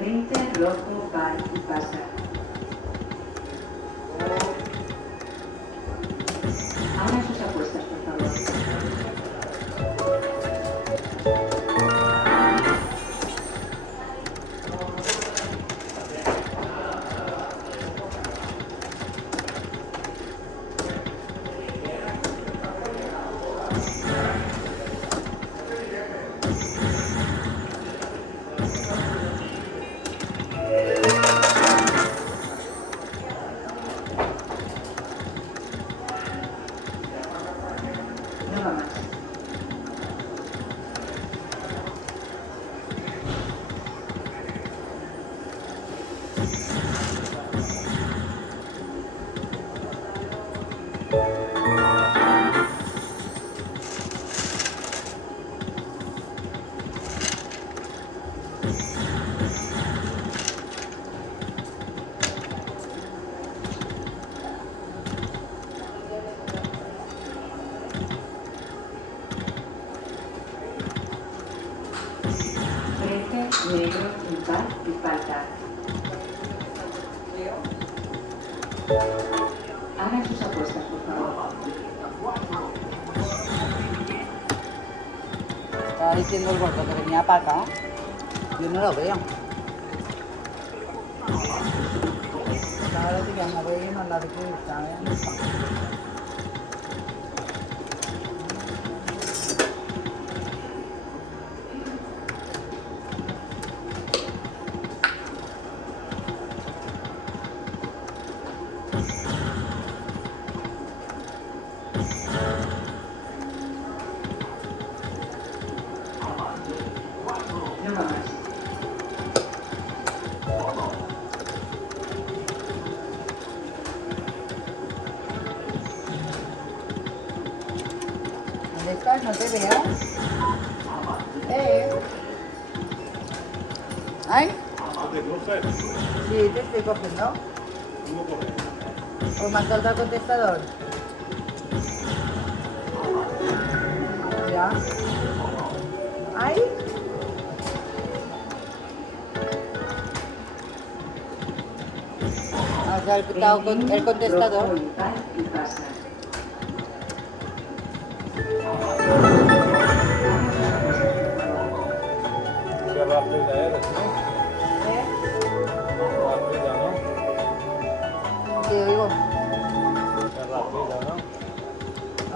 Frente, rojo, par y pasa. Hagan sus apuestas, por favor. No va más. Frente, negro, impar y falta. Hagan sus apuestas, por favor. Estaba diciendo el gordo que venía para acá. Yo no lo veo. Ahora sí que me voy a ir a la de que está, ¿eh? No va más. ¿Dónde estás? No te veo. ¿Ay? ¿Te coges? Sí, te estoy cogiendo. ¿Cómo coges? ¿O me has saltado el contestador? Ya. ¿Ay? ¿Has saltado el contestador? Rojo, impar y pasa. Qué rápida eres, ¿no? ¿Eh? Rápida, ¿no? Sí, oigo. Qué rápida, ¿no?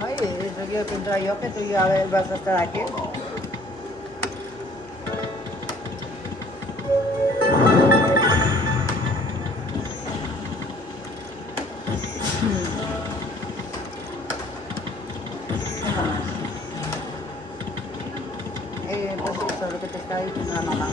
Ay, eso yo pensaba yo que tú ya vas a estar aquí. No va más. Pues eso es lo que te está diciendo la mamá.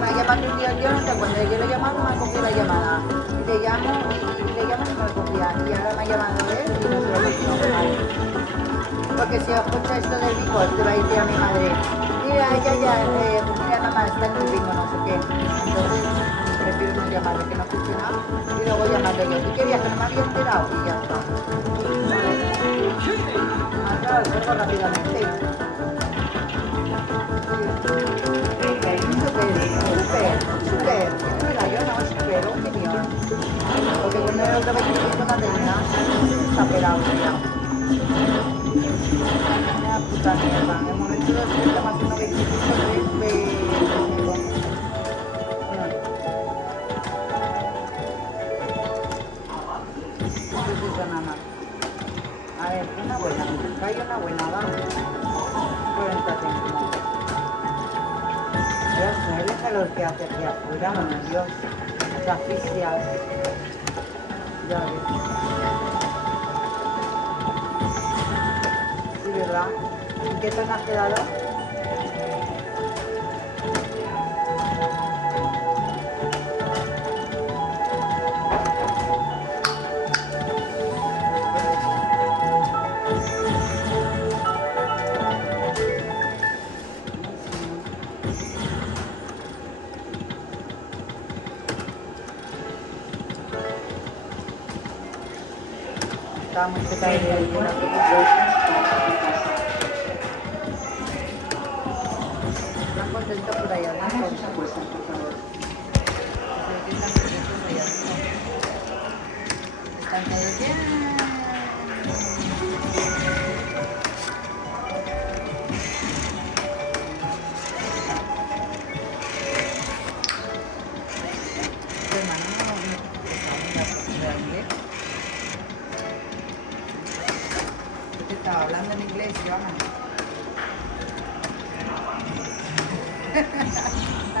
Me ha llamado un día, yo no te acuerdo, yo le he llamado, no me ha cogido la llamada. Y le llamo y le llamo y no me cogía. Y ahora me ha llamado él y no se lo he cogido. Porque si escucha esto del bingo, te va a decir a mi madre, mira, pues mira, mamá, está en el bingo, no sé qué. Entonces, prefiero no llamarle, que no escuche nada, y luego llamarle yo. ¿Y qué viaje? No me había enterado y ya está. Claro, salgo rápidamente. Súper. Mira, yo no, súper, opinión. Porque cuando el otro 25 no tenía, está pelado ya. Una puta mierda. En el momento de hacer más una 25 A ver, una buena. Hay una buena, va. 40 céntimos. Dios, no es el calor que hace aquí afuera, oh, Dios. Te asfixias. Ya ves. Sí, ¿verdad? ¿En qué zona has quedado? Estaba muy cerca de la ahí Hagan adentro. sus apuestas, por favor. Están todos bien. Tu hermano no está grande. Yo te estaba hablando en inglés, Joana.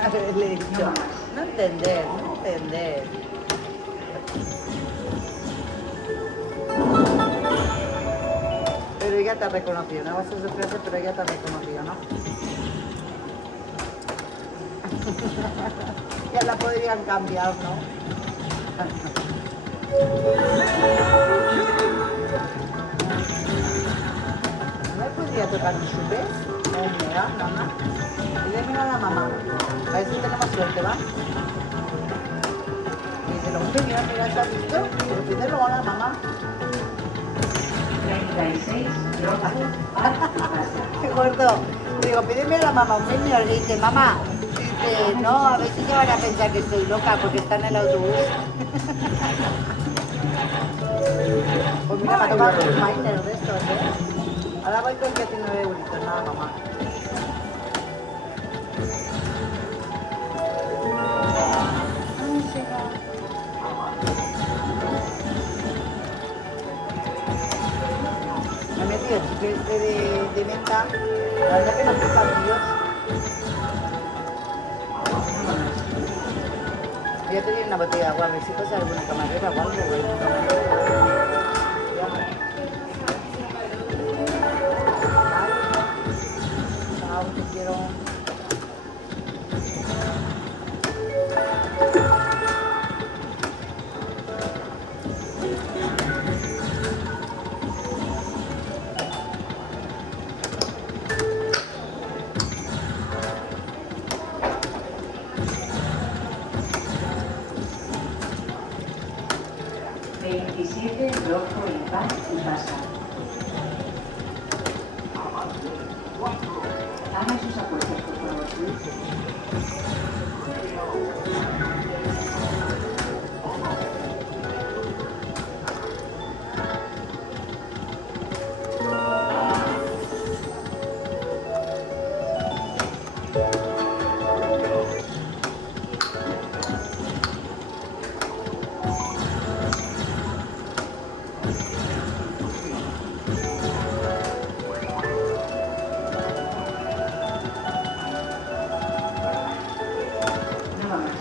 Haberle dicho, no entender, no entender. Pero ella te ha reconocido, no va a ser sorpresa, pero ella te ha reconocido, ¿no? Ya la podrían cambiar, ¿no? ¿No me podría tocar un chupes? No, mira, mamá. Dile mira a la mamá. A ver si tenemos suerte, ¿va? Y dice, hombre, mira, ¿está listo? Pero pídelo a la mamá. 36, rojo, par y pasa. Qué gordo. Digo, pídeme a la mamá un premio. Le dice, mamá, dice, no, a ver si se van a pensar que estoy loca porque está en el autobús. Pues mira, me ha tocado un minor de estos, ¿eh? Ahora voy con 19 euritos, nada, mamá. Ay, será. Me he metido el chicle este de menta. La verdad que no pica, Dios. Voy a pedir una botella de agua, a ver si pasa alguna camarera o algo, güey. Chao, te quiero. Rojo, impar y pasa. Hagan sus apuestas, por favor. No va más.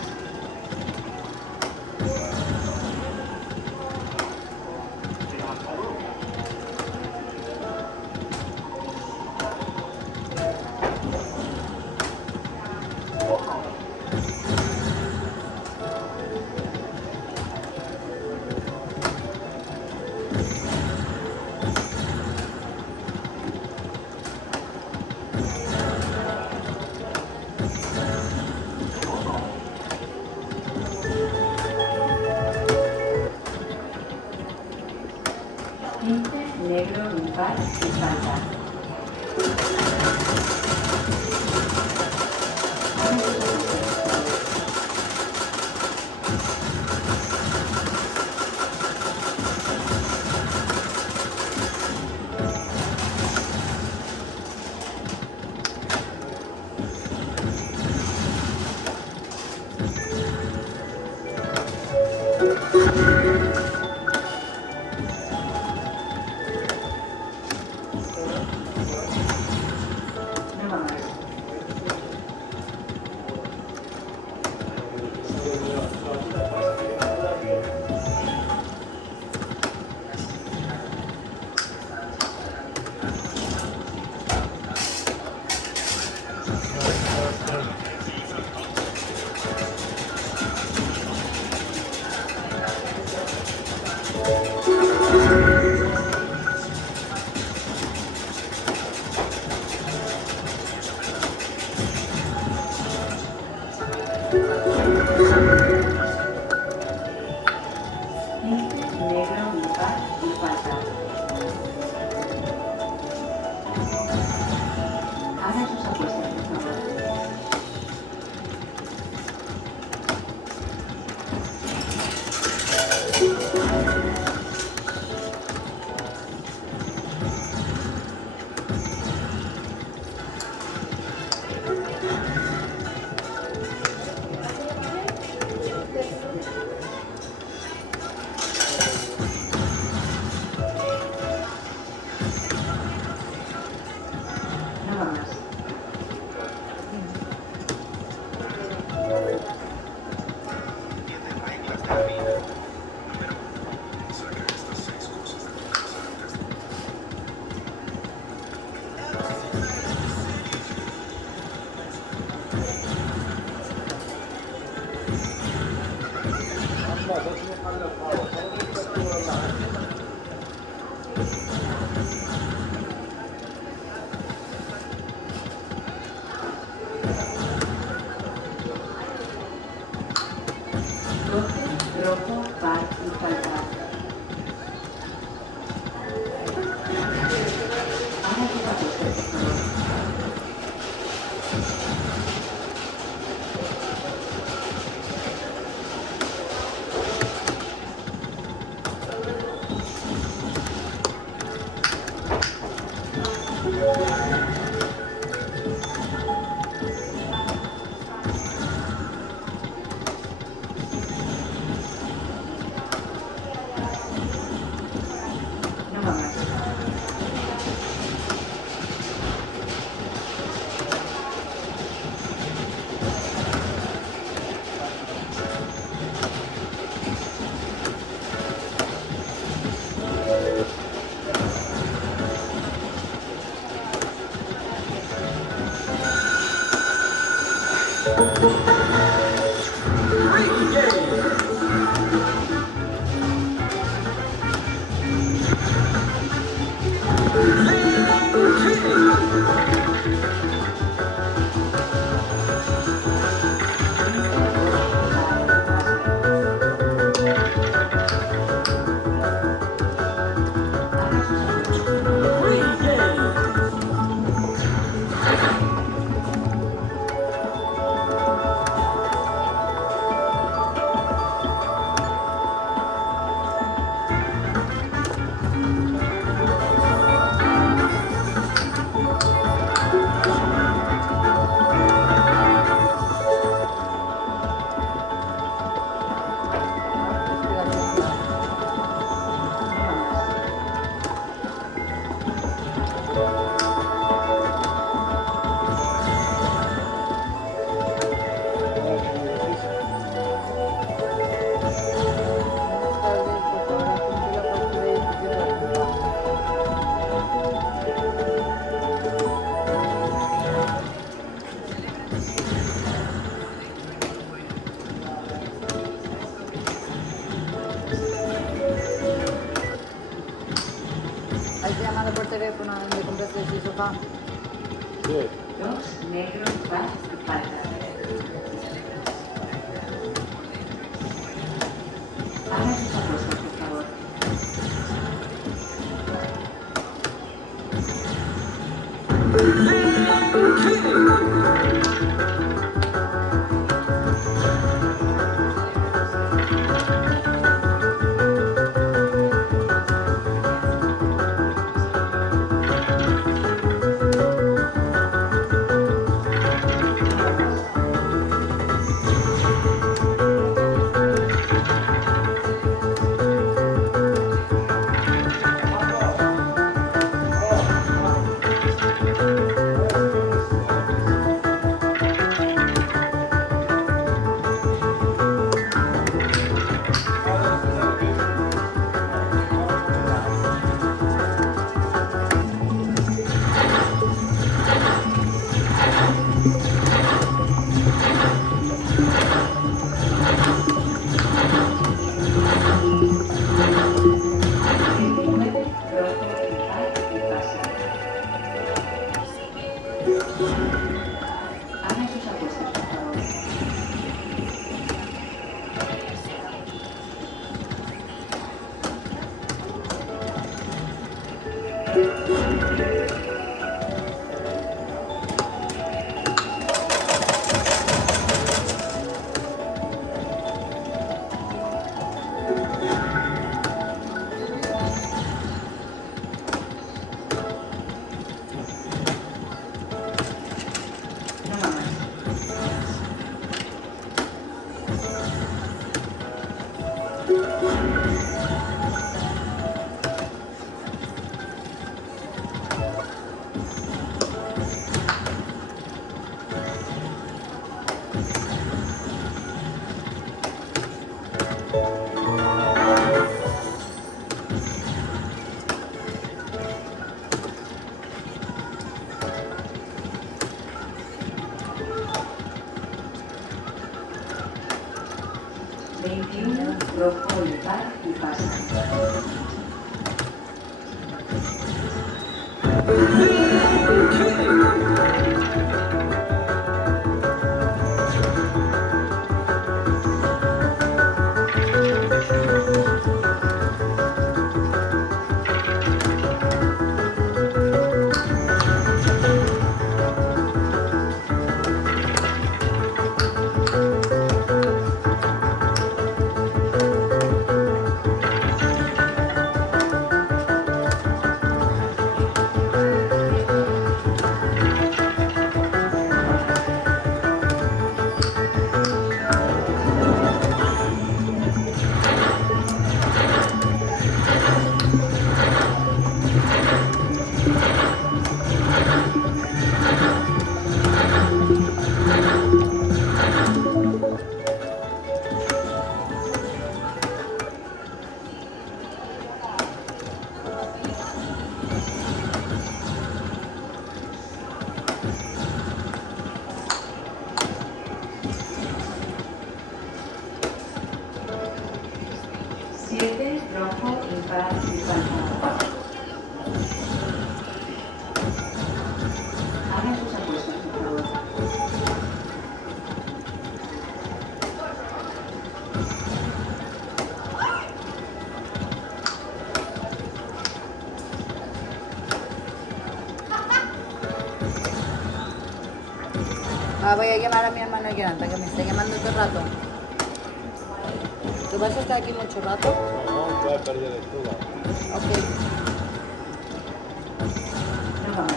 Negro, impar y falta. Hagan sus apuestas, por favor. No va más. falta. Haga sus ajustes, por favor. No va más. Haga sus ajustes, por favor. No va más. Hay que llamarlo por teléfono donde compraste ese sofá. Sí. 2 negros más falta. Haga sus apuestas, por favor. Haga sus apuestas, por favor. No va más. rojo y par y pasa. Hagan sus apuestas, por favor. Ah, voy a llamar a mi hermano Jonathan, que me está llamando todo el rato. ¿Tú vas a estar aquí mucho rato? No, voy a perder el tubo. Ok. No vamos.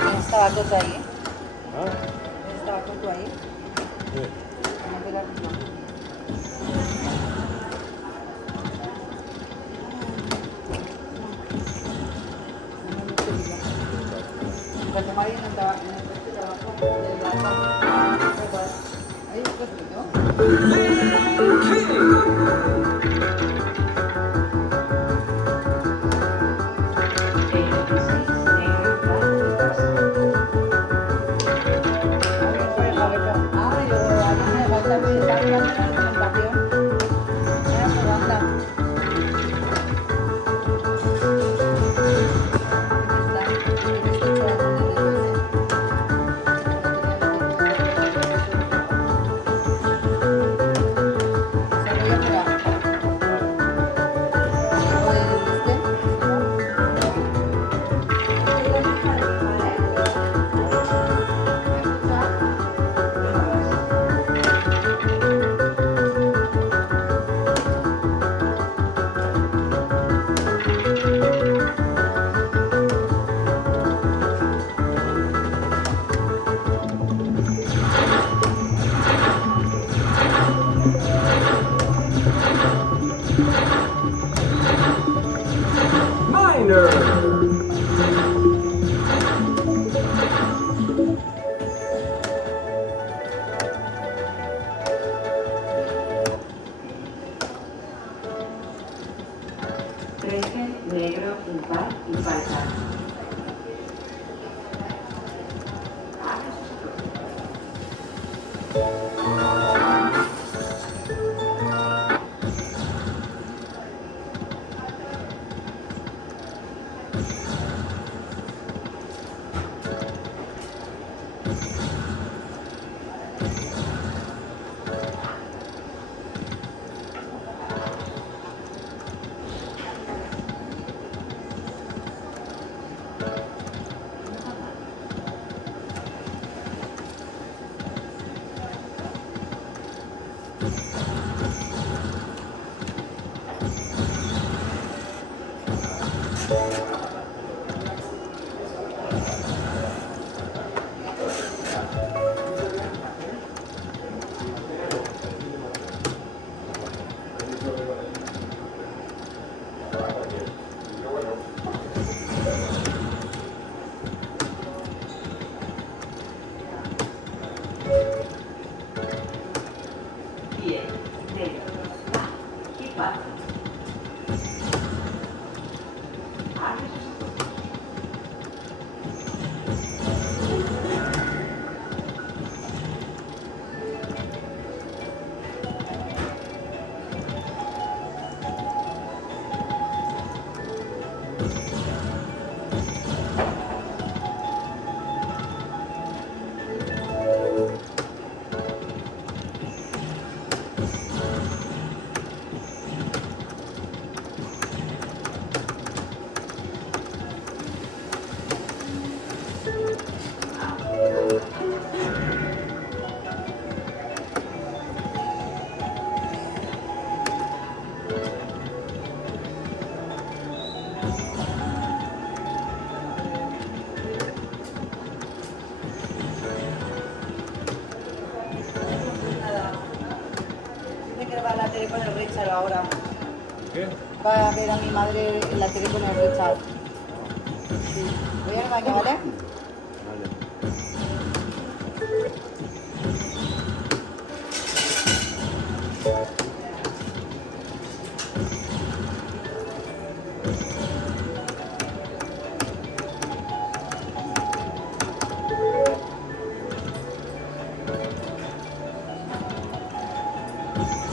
¿Tienes tabaco tú ahí? ¿Ah? ¿Tienes tabaco tú ahí? Sí. No te la no. Para tomar ahí en el tabaco, en el coche de abajo, del lado. Ahí después yo. Ay, yo, a mí me falta visitar la presentación. Pues anda. Negro, impar y falta. Bien, negro, va y falta. Hagan sus apuestas. Dice que va a la tele con el Richard ahora. ¿Qué? Va a ver a mi madre en la tele con el Richard. Sí. Voy al baño, ¿vale? Vale.